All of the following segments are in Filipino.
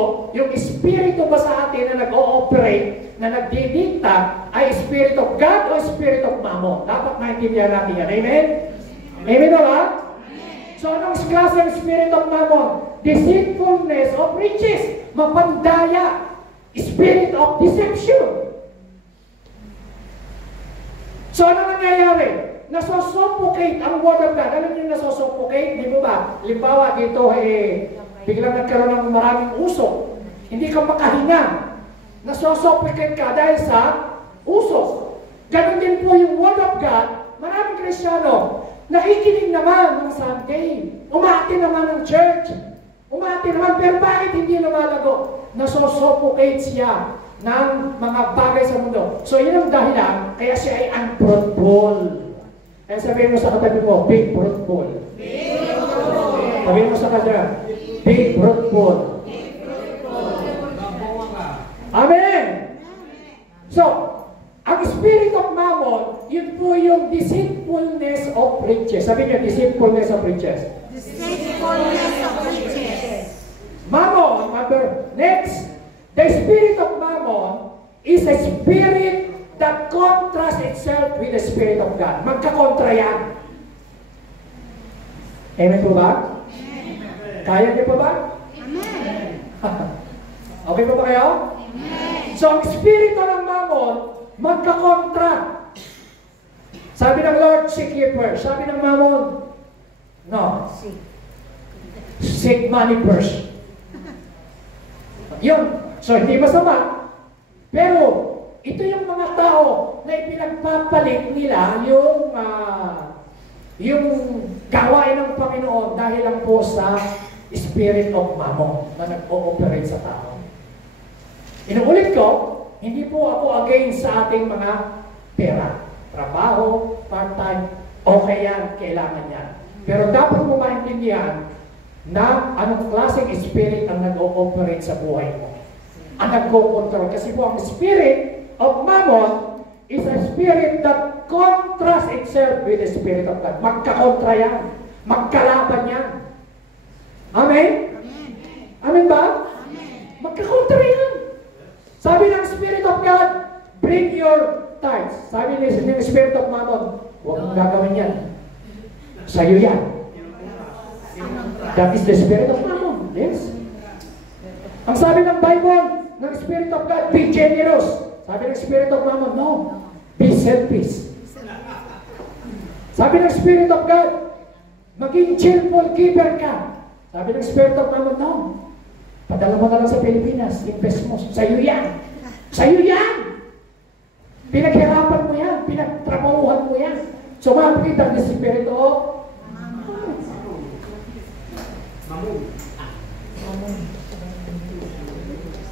yung espiritu ba sa atin na nag-ooperate, na nagdidikta, ay Spirit of God o Spirit of Mammon? Dapat maintindihan natin yan. Amen? Amen ba? So, anong klase ng Spirit of Mammon? Deceitfulness of riches. Mapandaya. Spirit of deception. So, ano nangyayari? Nasosuffocate ang Word of God. Alam niyo nasosuffocate? Di ba? Halimbawa, dito, biglang nagkaroon ng maraming usok. Hindi ka makahinga. Nasosuffocate ka dahil sa usok. Ganon din po yung Word of God. Maraming Kristiyano, nakikinig naman ng Sunday. Umati naman ng church. Umati naman, pero bakit hindi lumalago? Nasosuffocate siya ng mga bagay sa mundo. So, yun ang dahilan, kaya siya ay unfruitful. Kaya sabihin mo sa katabi mo, big fruitful. Sabihin mo sa kanya, big fruitful. Amen! So, ang Spirit of Mammon, yun po yung deceitfulness of riches. Sabihin niyo, deceitfulness of riches. Deceitfulness of riches. Mammon, next, the Spirit of Mammon is a spirit that contrasts itself with the Spirit of God. Magkakontra yan. Amen po ba? Amen. Kaya niyo po ba? Amen. Okay po ba kayo? Amen. So, ang Espiritu ng Mammon, magkakontra. Sabi ng Lord, seek ye first. Sabi ng Mammon, no. Seek money first. Yun. So, hindi masama. Pero, ito yung mga tao na ipinagpapalit nila yung gawain ng Panginoon dahil lang po sa Spirit of Mammon na nag-ooperate sa tao. Inuulit ko, hindi po ako against sa ating mga pera. Trabaho, part-time, okay yan, kailangan yan. Pero dapat mo maintindihan na anong klaseng spirit ang nag-ooperate sa buhay mo. Ang nag-control. Kasi po ang Spirit of Mammon is a spirit that contrasts itself with the Spirit of God. Magkakontra yan. Magkalaban yan. Amen? Amen ba? Magkakontra yan. Sabi ng Spirit of God, bring your tithes. Sabi ng Spirit of Mammon, huwag mong gagawin yan. Sa'yo yan. That is the Spirit of Mammon. Yes. Ang sabi ng Bible, ng Spirit of God, be generous. Sabi ng Spirit of Mammon, no. Be selfish. Sabi ng Spirit of God, maging cheerful giver ka. Sabi ng Spirit of Mammon, no. Padala mo na lang sa Pilipinas, invest mo. Sa'yo yan. Sa'yo yan. Pinaghirapan mo yan. Pinagtrabahuhan mo yan. So, makapagkita ng Spirit of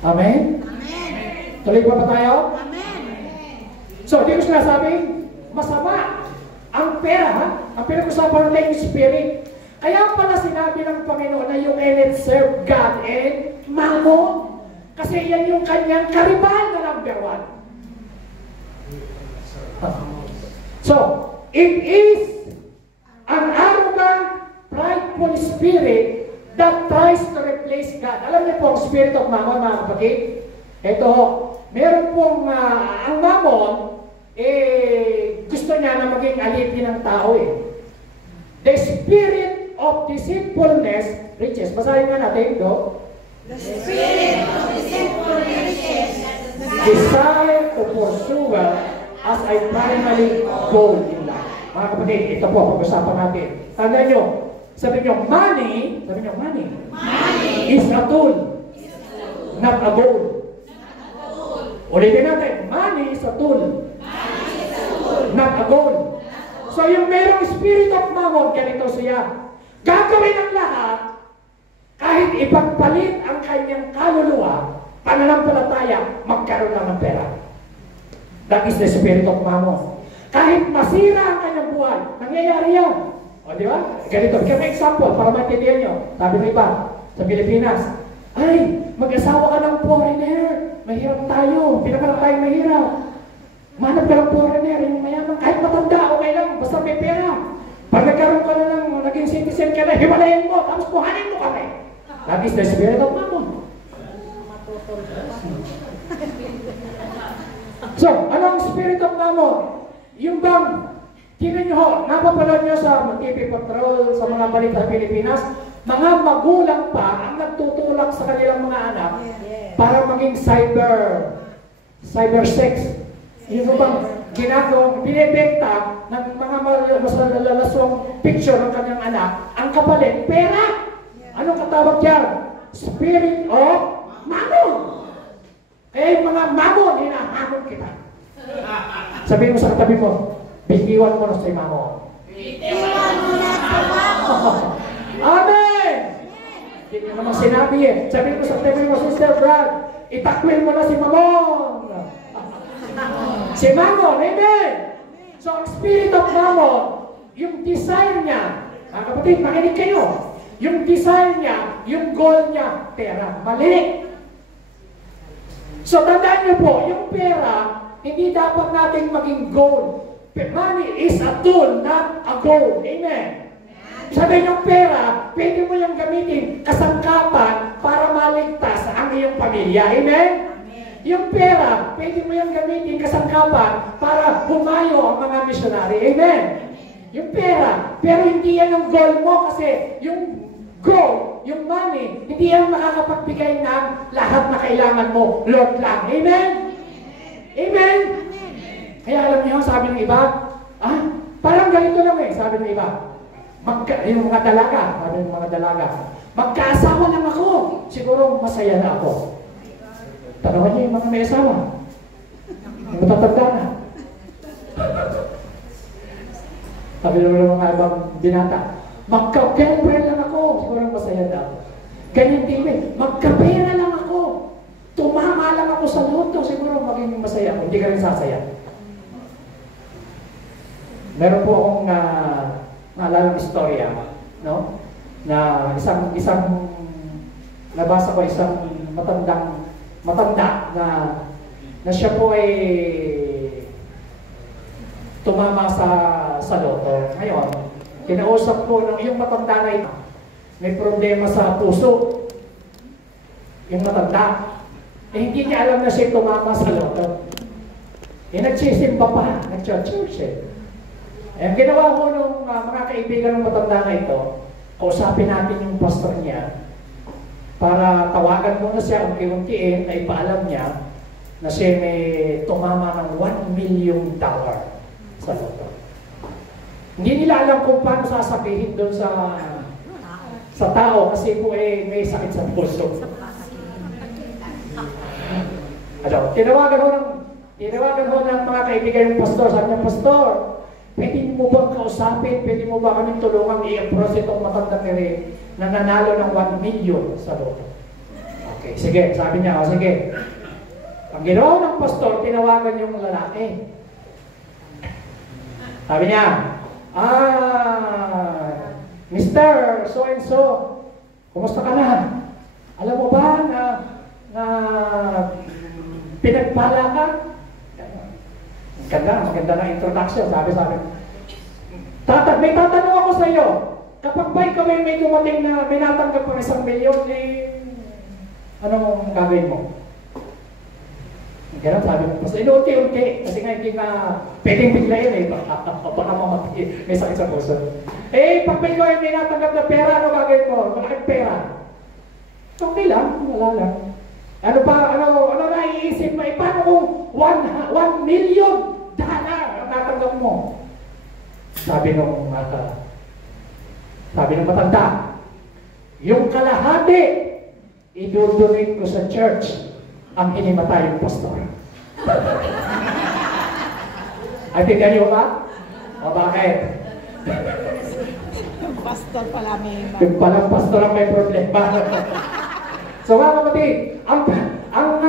Amen? Amen. Tuloy pa tayo? Amen. So, di ko sinasabing masama ang pera, ha? Ang pinag-usapan natin yung spirit. Kaya pala sinabi ng Panginoon na yung Ellen serve God and Mammon. Kasi yan yung kanyang karibal na number one. So, it is an arrogant, prideful spirit that tries to replace God. Alam niyo po ang Spirit of Mammon, mga kapatid? Ito, meron pong, ang Mammon, gusto niya na maging alipin ng tao The spirit of deceitfulness, riches. Basahin nga natin, do? The spirit of deceitfulness desire to pursue wealth as a primary goal in life. Mga kapatid, ito po, pag-usapan natin. Tandaan nyo, sabi nyo, money is a tool, not a goal. Ulitin natin, money is a tool, not a goal. So yung merong Spirit of Mammon, ganito siya. Gagawin ang lahat, kahit ipagpalit ang kanyang kaluluwa, pananampalataya, magkaroon lang ng pera. That is the Spirit of Mammon. Kahit masira ang kanyang buhay, nangyayari yan. O, di ba? Ganito, bigyan may example para maintindihan nyo. Sabi ng iba, sa Pilipinas, ay, mag-asawa ka ng foreigner. Mahirap tayo. Pinakalang tayo mahirap. Manap ka ng foreigner, yung mayaman. Kahit matanda, okay lang. Basta may pera. Pag nagkaroon ka na lang, naging citizen ka na, himalayan mo, tapos kuhanin mo kami. That is the Spirit of Mammon. So, anong spirit of mammon? Yung bang, tingnan nyo ho, napapanood nyo sa TV Patrol, sa mga balita sa Pilipinas, mga magulang pa ang nagtutulak sa kanilang mga anak para maging cyber sex. Yung bang ginagawa, binibenta ng mga masalalaswang picture ng kanyang anak, ang kapalit, pera! Anong katawag yan? Spirit of mammon! Kaya yung mga mammon, hinahamon kita. Sabihin mo sa katabi mo, bitiwan mo na si mammon. Bitiwan mo na si mammon. Amen! Hindi nyo naman sinabi eh. Sabihin mo sa katabi mo, Sister Brad, itakwil mo na si mammon. Si mammon, amen! So, ang spirit of mammon, yung desire niya, mga kapatid, makinig kayo, yung desire niya, yung goal niya, pera. Mali! So, tandaan niyo po, yung pera, hindi dapat natin maging goal. Money is a tool, not a goal. Amen? Sabi yung pera, pwede mo yung gamitin kasangkapan para maligtas ang iyong pamilya. Amen? Yung pera, pwede mo yung gamitin kasangkapan para humayo ang mga misyonary. Amen? Yung pera, pero hindi yan ang goal mo kasi yung goal, yung money, hindi yan makakapagbigay ng lahat na kailangan mo. Lord lang. Amen? Amen? Kaya alam niyo, sabi ng iba, parang ganito lang eh, sabi ng iba. Yung mga dalaga, sabi ng mga dalaga, magkaasawa lang ako, siguro masaya na ako. Tanungan niyo yung mga may asawa. Yung matatanda na. Sabi naman ng mga ibang binata, magka-girlfriend lang ako, siguro masaya na ako. Ganyan din eh, magka-pera lang ako, tumama lang ako sa loto, siguro maging masaya ako, hindi ka rin sasaya. Meron po akong naalalang istorya, no? Na isang nabasa ko isang matanda na siya po ay tumama sa loto. Ngayon, kinausap ko ng yung matanda na ito, may problema sa puso. Yung matanda, hindi niya alam na siya tumama sa loto. Nagsisimba pa, nag-church eh. Ang ginawa ko nung mga kaibigan ng matanda na ito, kausapin natin yung pastor niya para tawagan muna siya unti-untiin na ipaalam niya na siya may tumama ng $1 million sa loto. Hindi nila alam kung paano sasabihin doon sa tao kasi po may sakit sa puso. Tinawagan ho ng mga kaibigan yung pastor. Sabi niya, Pastor, pwede mo bang kausapin? Pwede mo ba kami tulungan i-approach itong matanda ni na nanalo ng 1 million sa loto? Okay, sige. Sabi niya, sige. Ang ginawa ng pastor, tinawagan yung lalaki. Sabi niya, Mr. So-and-so, kumusta ka na? Alam mo ba na pinagpala ka? Maganda na introduction, sabi. May tatanong ako sa iyo, kapag ba ikaw may dumating na may natanggap ng 1 milyon, anong gagawin mo? Ganun sabi mo, basta inuunti-unti, kasi nga hindi nga pwedeng bigla yun eh, baka mamatay, may sakit sa puso. Pag may ikaw may natanggap na pera, ano gagawin mo? Malaking pera. Okay lang, wala lang. Ano naiisip mo? Paano kung $1 million ang natanggap mo? Sabi nung matanda, yung kalahati, idudunit ko sa church ang hinimatay yung pastor. Ay, tignan niyo ba? O bakit? Pastor pala may yung palang pastor ang may problema. So mga kapatid, ang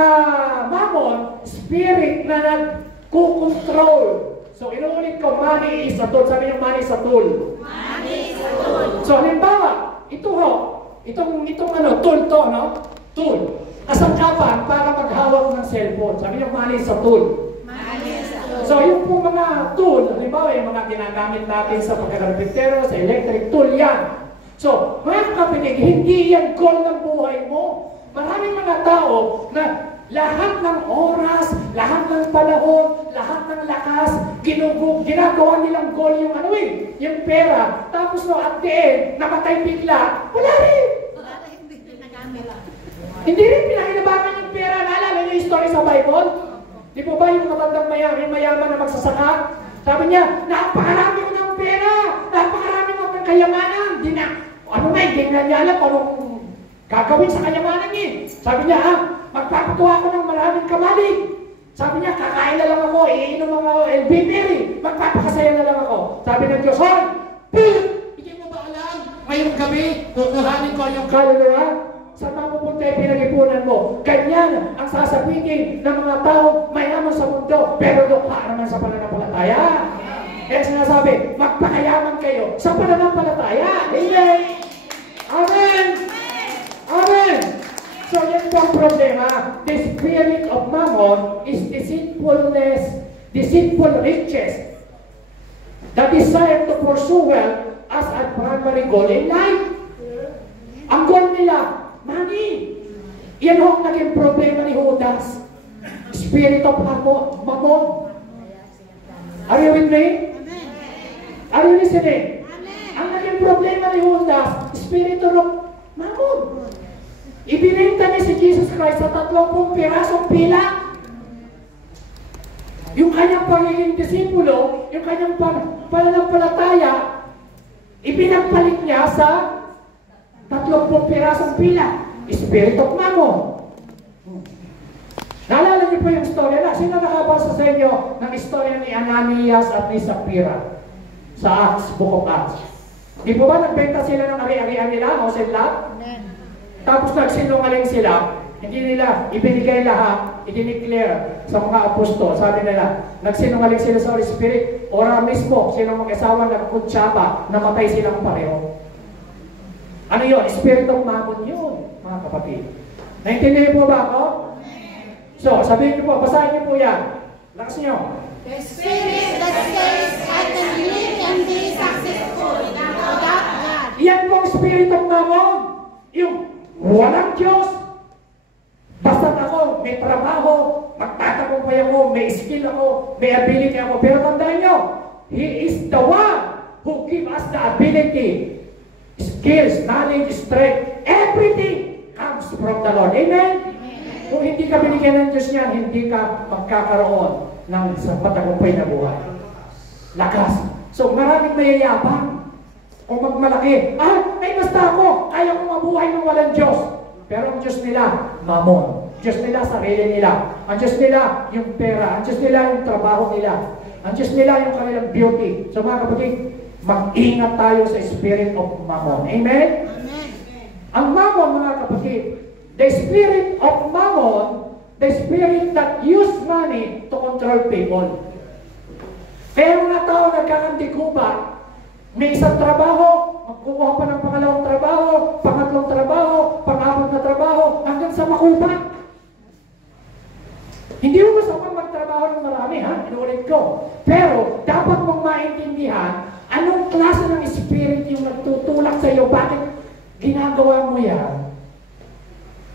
mammon, spirit na nagkukontrol. So inuulit ko, money is a tool. Sabi niyo, money is a tool. Money is a tool. So halimbawa, itong tool to, no? Tool. Kasangkapan para maghawak ng cellphone. Sabi niyo, money is a tool. Money is a tool. So yung po mga tool, halimbawa yung mga ginagamit natin sa pagkakarpintero, sa electric tool yan. So, mga kapatid, hindi yan goal ng buhay mo. Maraming mga tao, na lahat ng oras, lahat ng panahon, lahat ng lakas, ginagawa nilang goal yung yung pera. Tapos no, at the end, namatay bigla, wala rin. Hindi rin pinakinabangan yung pera. Naalala niyo yung story sa Bible? Di po ba yung matandang mayaman na magsasaka? Sabi niya, napakarami ko ng pera, napakarami ko ng kayamanan. Hindi na niya alam anong gagawin sa kayamanan niya. Sabi niya, magpapatuwa ako ng maraming kamalig. Sabi niya, kakain na lang ako, iinom ako, LBBR, magpapakasaya na lang ako. Sabi ng Diyos, hoy, hindi mo ba alam, ngayong gabi, kukuhanin ko yung kaluluwa? Saan mapupunta yung pinag-ipunan mo? Ganyan ang sasabihin ng mga tao mayaman sa mundo, pero lukha naman sa pananampalataya. Kaya sinasabi, magpakayaman kayo sa pananampalataya. Amen! Amen! Amen! So yan po ang problema. The spirit of mammon is deceitfulness, deceitful riches. The desire to pursue wealth as a primary goal in life. Ang goal nila, money. Yan ho ang naging problema ni Judas. Spirit of mammon. Are you with me? Are you listening? Ang naging problema ni Judas, Spirit of mammon. Ibinenta niya si Jesus Christ sa 30 pirasong pila. Yung kanyang pagiging disipulo, yung kanyang pananampalataya, ibinagpalit niya sa 30 pirasong pila. Spirit of mammon. Naalala niyo po yung story na? Sino nakabasa sa inyo ng istorya ni Ananias at ni Sapphira sa Acts, Book of Acts? Di po ba nagbenta sila ng ari-arian nila o sila? Tapos nagsinungaling sila, hindi nila ibinigay lahat, i-declare sa mga apostol. Sabi nila, nagsinungaling sila sa Holy Spirit, ora mismo, silang mag-asawa nagkutsyaba, namatay silang pareho. Ano yun? Spirit of mammon yun, mga kapatid. Naintindihan po ba ako? So, sabihin niyo po, basahin niyo po yan. Lakas niyo. The spirit that says I can live and be successful without God. Yan po ang spirit of mammon. Yung walang Diyos. Basta ako, may trabaho, magtatagumpay ako, may skill ako, may ability ako. Pero tandaan niyo, He is the one who gives us the ability, skills, knowledge, strength, everything comes from the Lord. Amen? Kung hindi ka binigyan ng Diyos niyan, hindi ka magkakaroon ng matagumpay na buhay. Lakas. So, maraming mayayabang. O magmalaki. Ay basta ako, kaya ko mabuhay ng walang Diyos. Pero ang Diyos nila, mammon. Diyos nila, sarili nila. Ang Diyos nila, yung pera. Ang Diyos nila, yung trabaho nila. Ang Diyos nila, yung kanilang beauty. So mga kapatid, mag-ingat tayo sa spirit of mammon. Amen? Amen. Ang mammon, mga kapatid, the spirit of mammon, the spirit that use money to control people. Kaya mga tao nagkakandikuba, may isang trabaho, magkukuha pa ng pangalawang trabaho, pangatlong trabaho, pang-apat na trabaho, hanggang sa makupa. Hindi mo masamang magtrabaho ng marami, ha? Inuulit ko. Pero, dapat mong maintindihan, anong klase ng spirit yung nagtutulak sa iyo, bakit ginagawa mo yan?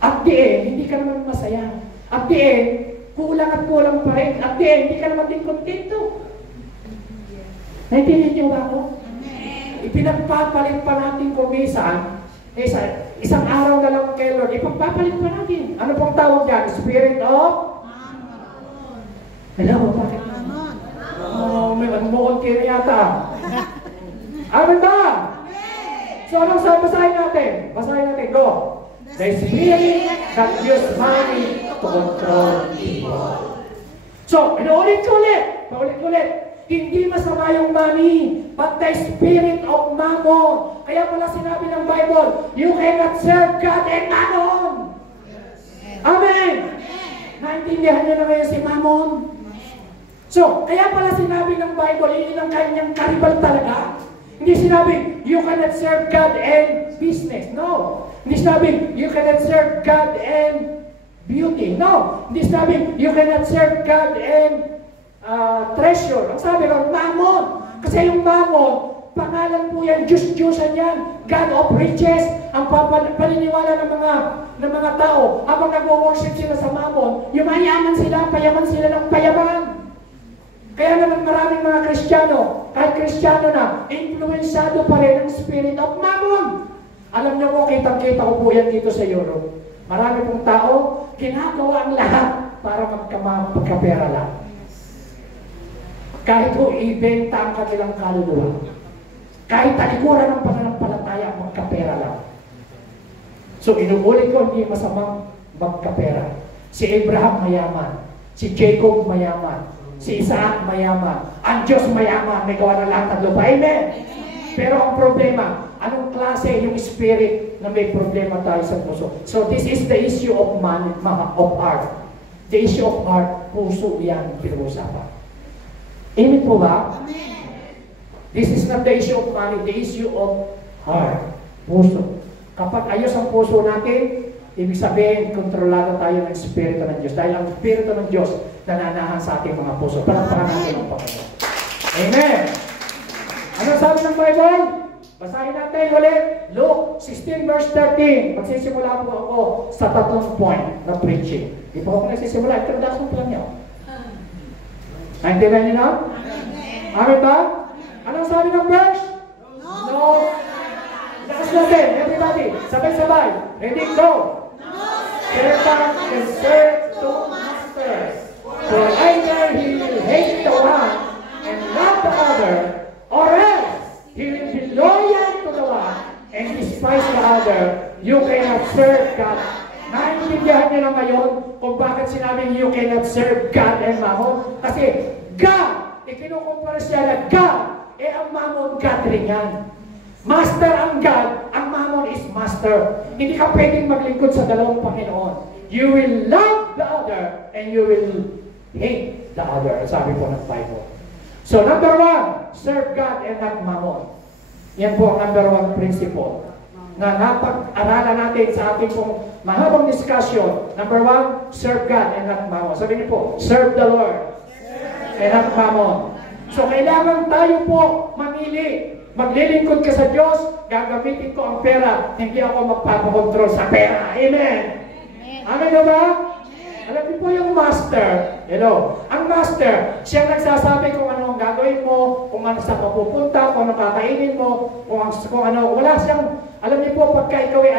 At the end, hindi ka naman masaya. At the end, kulang at kulang pa rin. At the end, hindi ka naman din kontento. Naintindihan niyo ba ako? Ipinagpapalit pa natin kung minsan, isang araw na lang kay Lord, ipagpapalit pa natin. Ano pong tawag dyan? Spirit of? Hello, bakit? May magmukon kayo yata. Amen ba? So anong basahin natin? Basahin natin, go. The spirit that use money to control people. So, inuulit ko ulit. Hindi masama yung money, but the spirit of mammon. Kaya pala sinabi ng Bible, you cannot serve God and mammon. Amen. Naintindihan niyo na ngayon si mammon? So, kaya pala sinabi ng Bible, yun ang kanyang karibal talaga. Hindi sinabi, you cannot serve God and business. No. Hindi sinabi, you cannot serve God and beauty. No. Hindi sinabi, you cannot serve God and treasure. Ang sabi ko, mammon. Kasi yung mammon, pangalan po yan, Diyos-Diyosan yan. God of riches, ang paniniwala ng mga tao, habang nag-worship sila sa Mammon, yumayaman sila, payaman sila ng payaman. Kaya naman maraming mga Kristiyano, kahit Kristiyano na, influensado pa rin ng spirit of Mammon. Alam niyo po, kitang-kita ko po yan dito sa Europe. Marami pong tao, ginagawa ang lahat para magkapera lang. Kahit po ibenta ang kanilang kaluluwa. Kahit talikuran ng pananampalataya, magkapera lang. So, inuulit ko, hindi masamang magkapera. Si Abraham mayaman. Si Jacob mayaman. Si Isaac mayaman. Ang Diyos mayaman. May gawa ng lahat ng lupa. Amen? Pero ang problema, anong klase yung spirit na may problema tayo sa puso? So, this is the issue of heart. The issue of heart, puso yan pinag-usapan. Amen po ba? Amen. This is not the issue of money, the issue of heart, puso. Kapag ayos ang puso natin, ibig sabihin, kontrolado tayo ng Espiritu ng Diyos. Dahil ang Espiritu ng Diyos nananahan sa ating mga puso. Palakpakan natin ang Panginoon. Amen! Ano sabi ng Bible? Basahin natin ulit. Luke 16 verse 13. Magsisimula po ako sa 3 point na preaching. Di po ako nagsisimula. Introduction po lang niyo. Naintindihan niyo na? Amen ba? Anong sabi ng verse? No. Lakas natin, everybody. Sabay-sabay. Ready, go. Servant can serve two masters. For either he will hate the one and love the other, or else he will be loyal to the one and despise the other. You cannot serve God. Naintindihan niyo na ngayon kung bakit sinabing you cannot serve God and Mammon? Kasi God, ikinukumpara siya na God, ang Mammon, God rin yan. Master ang God, ang Mammon is master. Hindi ka pwedeng maglingkod sa dalawang Panginoon. You will love the other and you will hate the other. Sabi po ng Bible. So number 1, serve God and not Mammon. Yan po ang number 1 principle na napag-aralan natin sa ating pong mahabang discussion. Number 1, serve God and not Mammon. Sabi niyo po, serve the Lord and not Mammon. So kailangan tayo po mamili. Maglilingkod ka sa Diyos, gagamitin ko ang pera, hindi ako magpapakontrol sa pera. Amen? Amen na ba? Alam niyo po yung master, ang master, siya nagsasabi kung ano ang gagawin mo, kung ano saan mapupunta, kung ano kakainin mo, kung ano, wala siyang, alam niyo po, pagka ikaw ay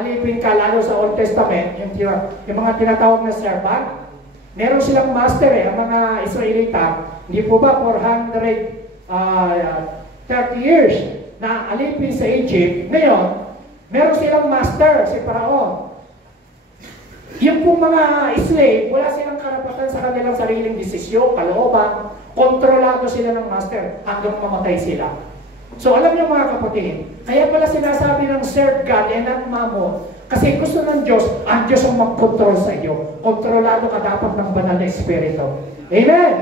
alipin ka, lalo sa Old Testament, yung mga tinatawag na servant, meron silang master ang mga Israelita, hindi po ba, 30 years na alipin sa Egypt, ngayon, meron silang master, si Paraon. Yung pong mga slave, wala silang karapatan sa kanilang sariling desisyon, kalooban, kontrolado sila ng master hanggang mamatay sila. So alam niyo mga kapatid, kaya pala sinasabi ng serve God and not Mammon, kasi gusto ng Diyos, ang Diyos ang mag-control sa iyo. Kontrolado ka dapat ng banal na Espiritu. Amen!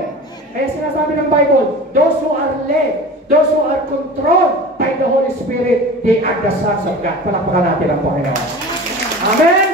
Kaya sinasabi ng Bible, those who are led, those who are controlled by the Holy Spirit, they are the sons of God. Palakpakan natin ang Panginoon. Amen!